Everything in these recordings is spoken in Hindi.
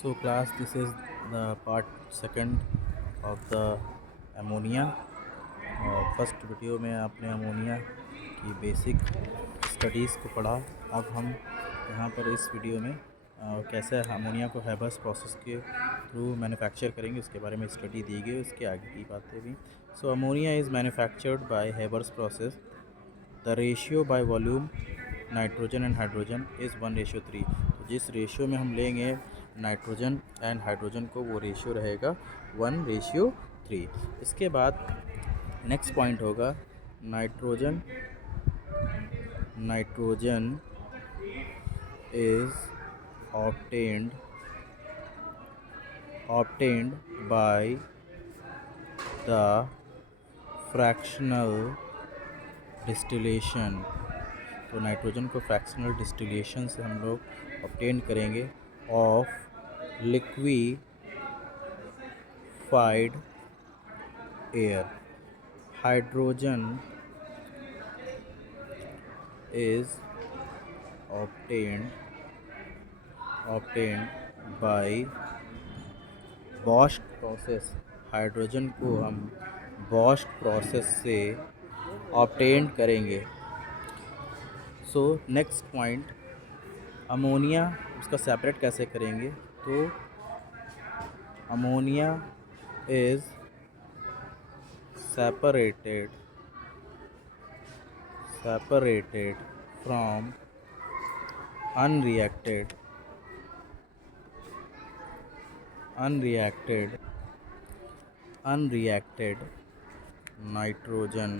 So class, this is the part second of the ammonia. First video में आपने अमोनिया की बेसिक स्टडीज़ को पढ़ा। अब हम यहाँ पर इस वीडियो में कैसे अमोनिया को हैबर्स प्रोसेस के थ्रू मैन्युफैक्चर करेंगे उसके बारे में स्टडी दी गई, उसके आगे की बातें भी। So ammonia is manufactured by Haber's process. The ratio by volume nitrogen and hydrogen is 1:3। तो जिस रेशियो में हम लेंगे नाइट्रोजन एंड हाइड्रोजन को, वो रेशियो रहेगा 1:3। इसके बाद नेक्स्ट पॉइंट होगा nitrogen is obtained by the fractional distillation। तो नाइट्रोजन को फ्रैक्शनल डिस्टिलेशन से हम लोग ऑब्टेन करेंगे of liquefied air. Hydrogen is obtained by Bosch process. Hydrogen को हम बॉश प्रोसेस से ऑब्टेन करेंगे। सो नेक्स्ट पॉइंट, अमोनिया उसका सेपरेट कैसे करेंगे। तो ammonia is separated from unreacted nitrogen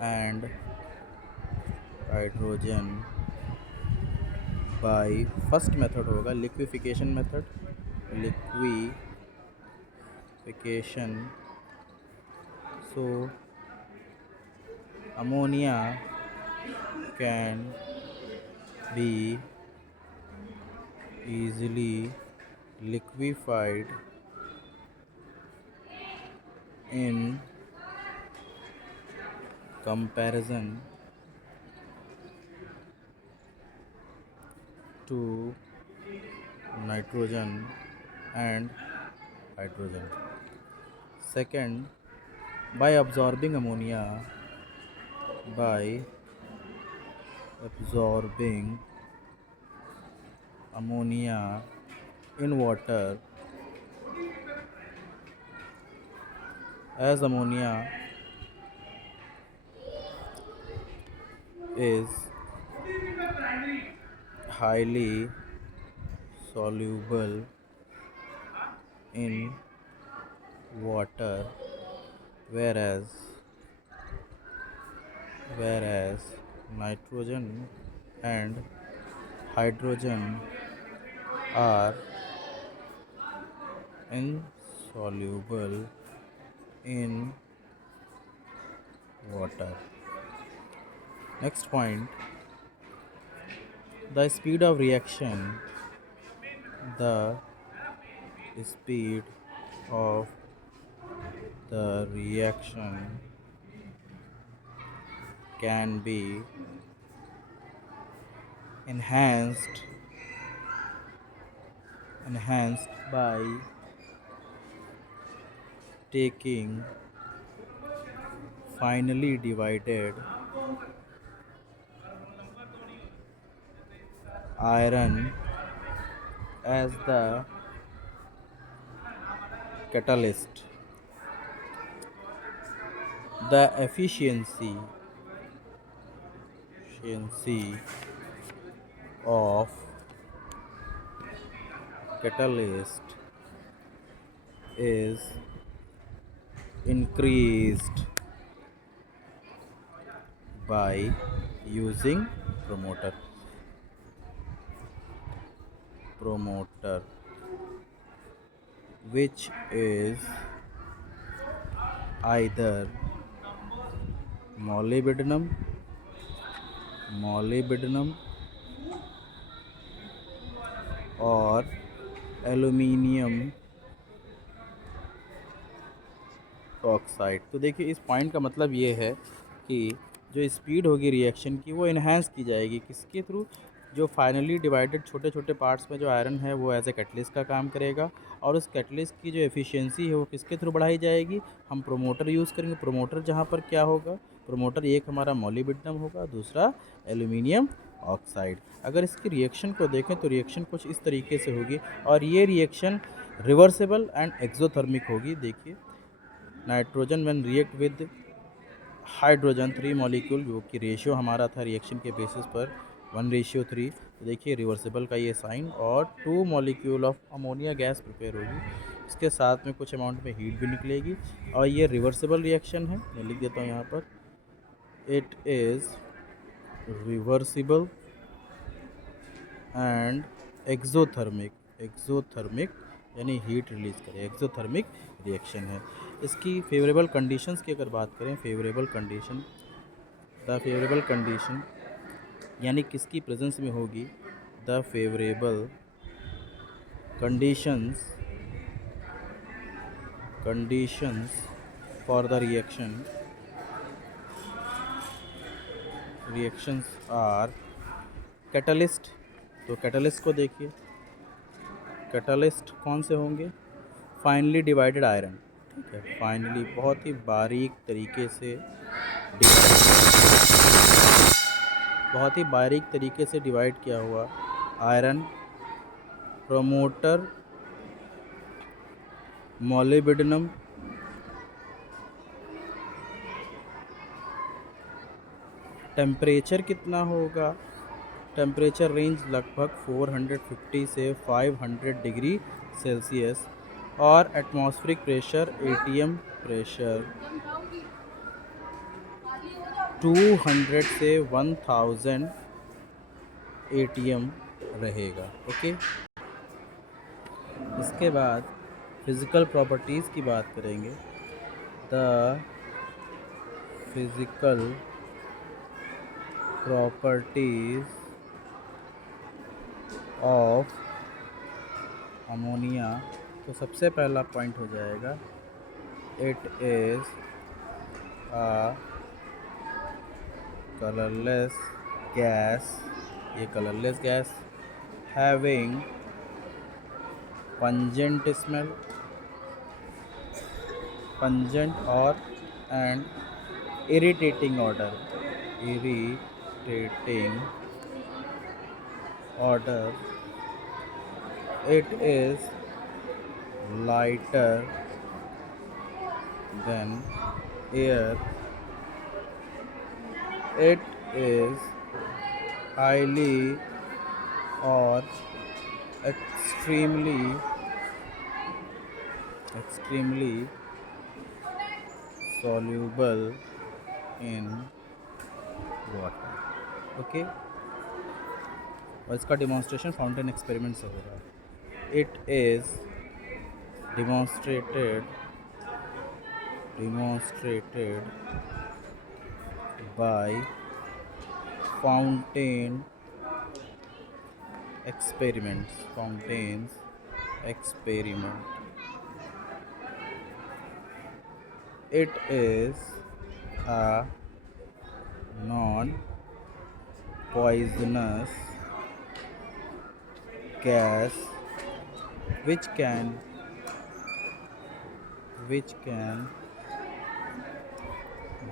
and hydrogen by first method होगा liquefaction method. So ammonia can be easily liquefied in comparison to nitrogen and hydrogen. Second, by absorbing ammonia in water, as ammonia is highly soluble in water, whereas nitrogen and hydrogen are insoluble in water. Next point, the speed of reaction. The speed of the reaction can be enhanced by taking finely divided iron as the catalyst. The efficiency of catalyst is increased by using promoter, which is either molybdenum और एल्यूमिनियम ऑक्साइड। तो देखिए, इस पॉइंट का मतलब ये है कि जो स्पीड होगी रिएक्शन की वो इन्हेंस की जाएगी किसके थ्रू, जो फाइनली डिवाइडेड छोटे छोटे पार्ट्स में जो आयरन है वो एज ए कैटलिस्ट का काम करेगा। और उस कैटलिस्ट की जो एफिशिएंसी है वो किसके थ्रू बढ़ाई जाएगी, हम प्रोमोटर यूज़ करेंगे। प्रोमोटर जहाँ पर क्या होगा, प्रोमोटर एक हमारा मोलिब्डेनम होगा, दूसरा एल्यूमिनियम ऑक्साइड। अगर इसकी रिएक्शन को देखें तो रिएक्शन कुछ इस तरीके से होगी, और ये रिएक्शन रिवर्सिबल एंड एक्सोथर्मिक होगी। देखिए, nitrogen when react with hydrogen 3 molecule, जो कि रेशियो हमारा था रिएक्शन के बेसिस पर 1:3। तो देखिए रिवर्सिबल का ये साइन, और 2 molecule of ammonia gas prepare होगी। इसके साथ में कुछ अमाउंट में हीट भी निकलेगी, और ये रिवर्सिबल रिएक्शन है। मैं लिख देता हूँ यहाँ पर, it is reversible and exothermic यानी हीट रिलीज करें, एक्सोथर्मिक रिएक्शन है। इसकी फेवरेबल कंडीशंस की अगर बात करें, फेवरेबल कंडीशन यानी किसकी प्रेजेंस में होगी, the favourable conditions for the reactions are catalyst. तो कैटलिस्ट को देखिए, कैटलिस्ट कौन से होंगे, फाइनली डिवाइडेड आयरन। ठीक है, फाइनली बहुत ही बारीक तरीके से डिवाइड किया हुआ आयरन, प्रोमोटर मोलिब्डेनम, टेम्परेचर कितना होगा, टेम्परेचर रेंज लगभग 450 से 500 डिग्री सेल्सियस, और एटमॉस्फेरिक प्रेशर एटीएम प्रेशर 200 से 1000 एटीएम रहेगा। ओके, इसके बाद फिज़िकल प्रॉपर्टीज़ की बात करेंगे। The physical properties of ammonia, तो सबसे पहला पॉइंट हो जाएगा, it is a colourless gas. ये colourless gas having pungent smell, pungent और and irritating odour, it is lighter than air, it is highly or extremely soluble in water। Okay, और इसका डिमॉन्स्ट्रेशन फाउंटेन एक्सपेरिमेंट से होगा। It is demonstrated by fountains experiment। It is a non-poisonous gas which can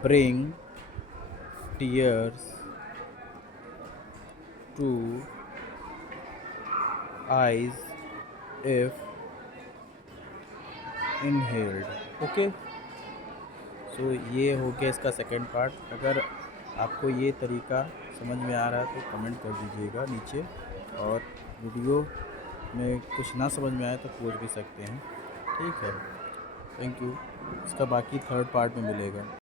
bring tears to eyes if inhaled। Okay, so ये हो गया इसका सेकंड पार्ट। अगर आपको ये तरीका समझ में आ रहा है तो कमेंट कर दीजिएगा नीचे, और वीडियो में कुछ ना समझ में आए तो पूछ भी सकते हैं। ठीक है, थैंक यू। इसका बाकी थर्ड पार्ट में मिलेगा।